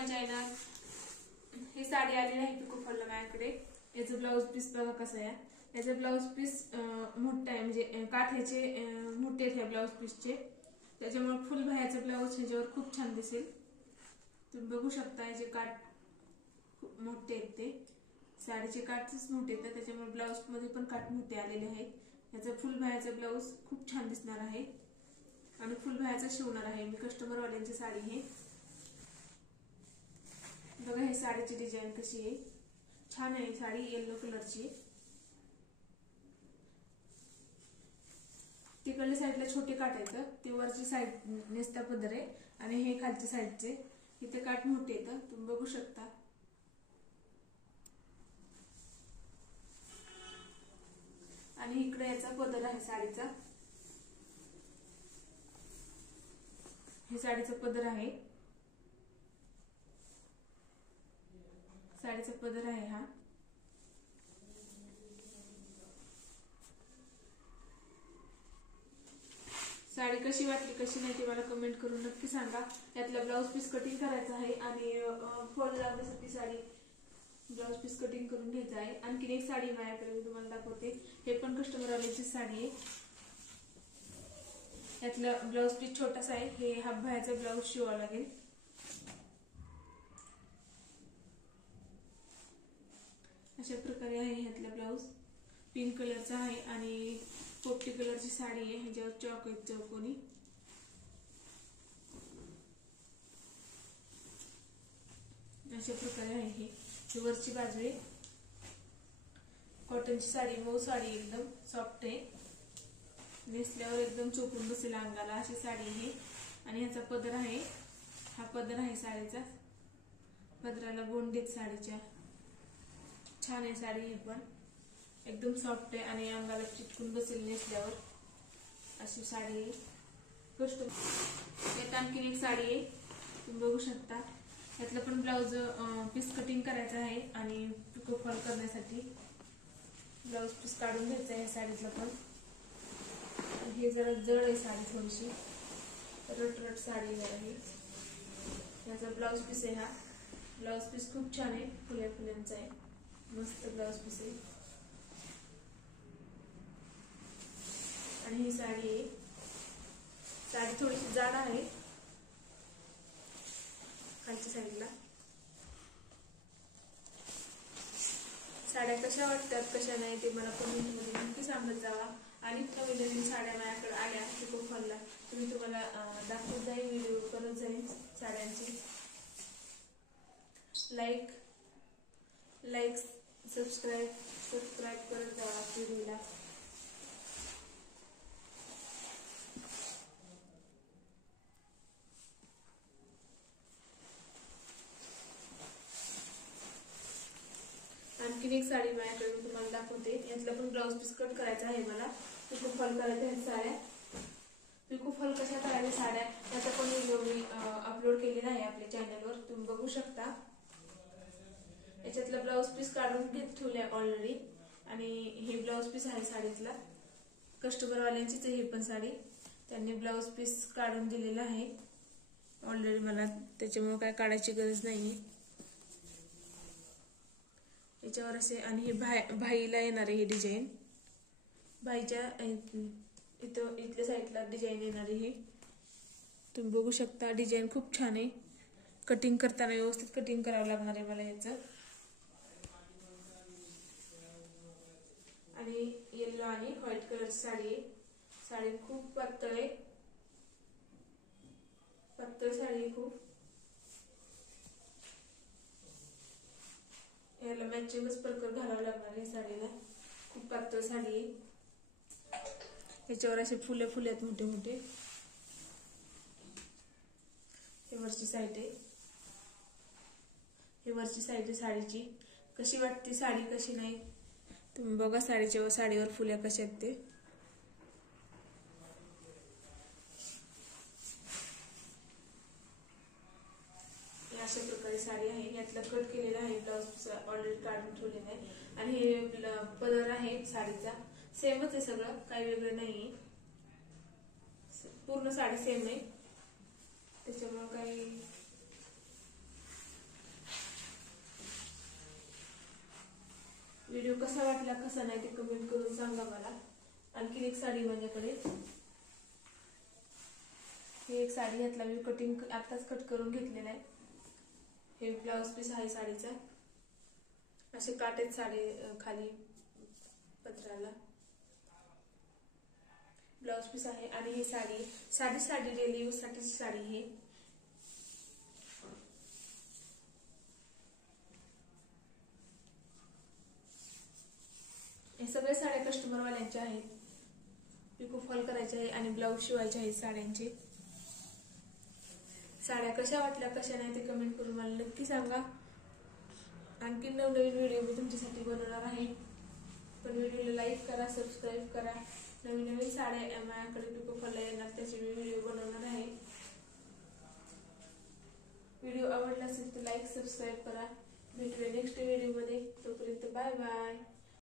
माय channel. ही साडी आलेली आहे pico फॉलला माझ्याकडे. याचं ब्लाऊज पीस बघा कसं आहे. याचं ब्लाऊज पीस मोठं आहे, म्हणजे काठाचे मोठे आहेत या ब्लाऊज पीसचे. त्याच्यामुळे फुल बाह्याचं ब्लाऊज ह्याच्यावर खूप छान दिसेल. तुम्ही बघू शकता याचे काठ खूप मोठे आहेत. ते साडीचे काठच मोठे आहेत, त्याच्यामुळे ब्लाऊज मध्ये पण काठ मोठे आलेले आहेत. याचा फुल बाह्याचा ब्लाऊज खूप छान दिसणार आहे आणि फुल बाह्याचा शिवणार आहे मी. कस्टमर वाल्यांची साडी आहे. बघा हे साडीची डिझाईन कशी आहे, छान आहे साडी. येलो कलरची. तिकडल्या साईडला छोटे काठ आहेत, ती वरची साईड नेसता पदर आहे आणि हे खालच्या साईडचे इथे काठ मोठे आहेत. तुम्ही बघू शकता. आणि इकडे याचा पदर आहे साडीचा. हे साडीचा पदर आहे. साडीचा पदर आहे हा. साडी कशी वाटली कशी नाही ते मला कमेंट करून नक्की सांगा. यातला ब्लाऊज पीस कटिंग करायचा आहे आणि फॉल लावण्यासाठी साडी ब्लाऊज पीस कटिंग करून घ्यायचं आहे. आणखी एक साडी माझ्याकडे मी तुम्हाला दाखवते. हे पण कस्टमर वाल्याची साडी आहे. यातला ब्लाऊज पीस छोटासा आहे. हे हाफ बाह्याचा ब्लाऊज शिवावा लागेल. अशा प्रकारे आहे ह्यातला ब्लाऊज. पिंक कलरचा आहे आणि पोपटी कलरची साडी आहे. ह्याच्यावर चौक आहेत चौकोनी. अशा प्रकारे आहे. ही वरची बाजू आहे. कॉटनची साडी, मऊ साडी, एकदम सॉफ्ट आहे. नेसल्यावर एकदम चोपून बसेल अंगाला अशी साडी आहे. आणि ह्याचा पदर आहे. हा पदर आहे साडीचा. पदराला गोंडे साडीच्या. छान आहे साडी. ही पण एकदम सॉफ्ट आहे आणि अंगाला चिटकून बसेल नेसल्यावर अशी साडी आहे. यात आणखी एक साडी आहे, तुम्ही बघू शकता. यातलं पण ब्लाऊज पीस कटिंग करायचं आहे आणि पिको फॉल करण्यासाठी ब्लाऊज पीस काढून घ्यायचं आहे साडीतलं पण. हे जरा जड आहे साडी, थोडीशी रटरट साडी आहे. याचा ब्लाऊज पीस आहे हा. ब्लाऊज पीस खूप छान आहे, फुल्या फुल्यांचा आहे. मस्त ब्लाऊज पीस आहे. आणि ही साडी आहे. साडी थोडीशी जाड आहे खालच्या साईडला. साड्या कशा वाटतात कशा नाही ते मला कमेंट मध्ये नक्की सांगत जावा. आणि नवीन नवीन साड्या माझ्याकडे आल्या पिको फॉलला तुम्ही तुम्हाला दाखवत जाईल, व्हिडिओ करत जाईल साड्यांची. लाईक सबस्क्राईब करत जावा व्हिडिओला. आणखीन एक साडी माझ्याकडे मी तुम्हाला दाखवते. यातला पण ब्लाऊज पीस कट करायचा आहे मला. पिको फॉल करायचे आहेत साड्या. पिको फॉल कशा करायच्या साड्या याचा पण व्हिडिओ मी अपलोड केलेला आहे आपल्या चॅनलवर, तुम्ही बघू शकता. याच्यातला ब्लाऊज पीस काढून घेत ठेवले ऑलरेडी. आणि हे ब्लाऊज पीस आहे साडीतला. कस्टमर वाल्यांचीच आहे ही पण साडी. त्यांनी ब्लाऊज पीस काढून दिलेला आहे ऑलरेडी मला, त्याच्यामुळे काय काढायची गरज नाही. याच्यावर असे आणि हे भाईला येणार आहे ही डिझाईन. भाईच्या इथं इथल्या साईडला डिझाईन येणार आहे. तुम्ही बघू शकता. डिझाईन खूप छान आहे. कटिंग करताना व्यवस्थित कटिंग करावं लागणार आहे मला याचं. आणि येलो आणि व्हाईट कलरची साडी आहे. साडी खूप पातळ आहे. पातळ साडी आहे खूप. याला मॅचिंगच परकर घालावं लागणार आहे साडीला. खूप पातळ साडी आहे. याच्यावर असे फुले आहेत मोठे मोठे. हे वरची साईड आहे. हे वरची साईड आहे साडीची. कशी वाटते साडी कशी नाही तुम्ही बघा. साडीवर फुल्या कशा आहेत ते. अशा प्रकारे साडी आहे. यातला कट केलेला आहे ब्लाऊज ऑलरेडी काढून ठेवलेला आहे. आणि हे पदर आहे साडीचा. सेमच आहे सगळं, काही वेगळं नाहीये. पूर्ण साडी सेम आहे त्याच्यामुळे काही वाटला कसा नाही ते कमेंट करून सांगा मला. आणखी एक साडी माझ्याकडे, ही एक साडी घातला मी, कटिंग आताच कट करून घेतलेला आहे. हे ब्लाउज पीस आहे साडीचा, असे काटेत साडी खाली पत्राला ब्लाउज पीस आहे. आणि ही साडी साधी साडी डेली यूज साठीची साडी. हे सगळे साड्या कस्टमर वाल्यांच्या आहेत. पिको फॉल करायचे आहे आणि ब्लाऊज शिवायचे आहेत साड्यांचे. साड्या कशा वाटल्या कशा नाही ते कमेंट करून मला नक्की सांगा. आणखी नवनवीन व्हिडिओ मी तुमच्यासाठी बनवणार आहे. पण व्हिडिओला लाईक करा, सबस्क्राईब करा. नवीन नवीन साड्या माझ्याकडे पिको फॉलला येणार त्याचे मी व्हिडिओ बनवणार आहे. व्हिडिओ आवडला असेल तर लाईक सबस्क्राईब करा. भेटूया नेक्स्ट व्हिडिओ मध्ये. तोपर्यंत बाय बाय.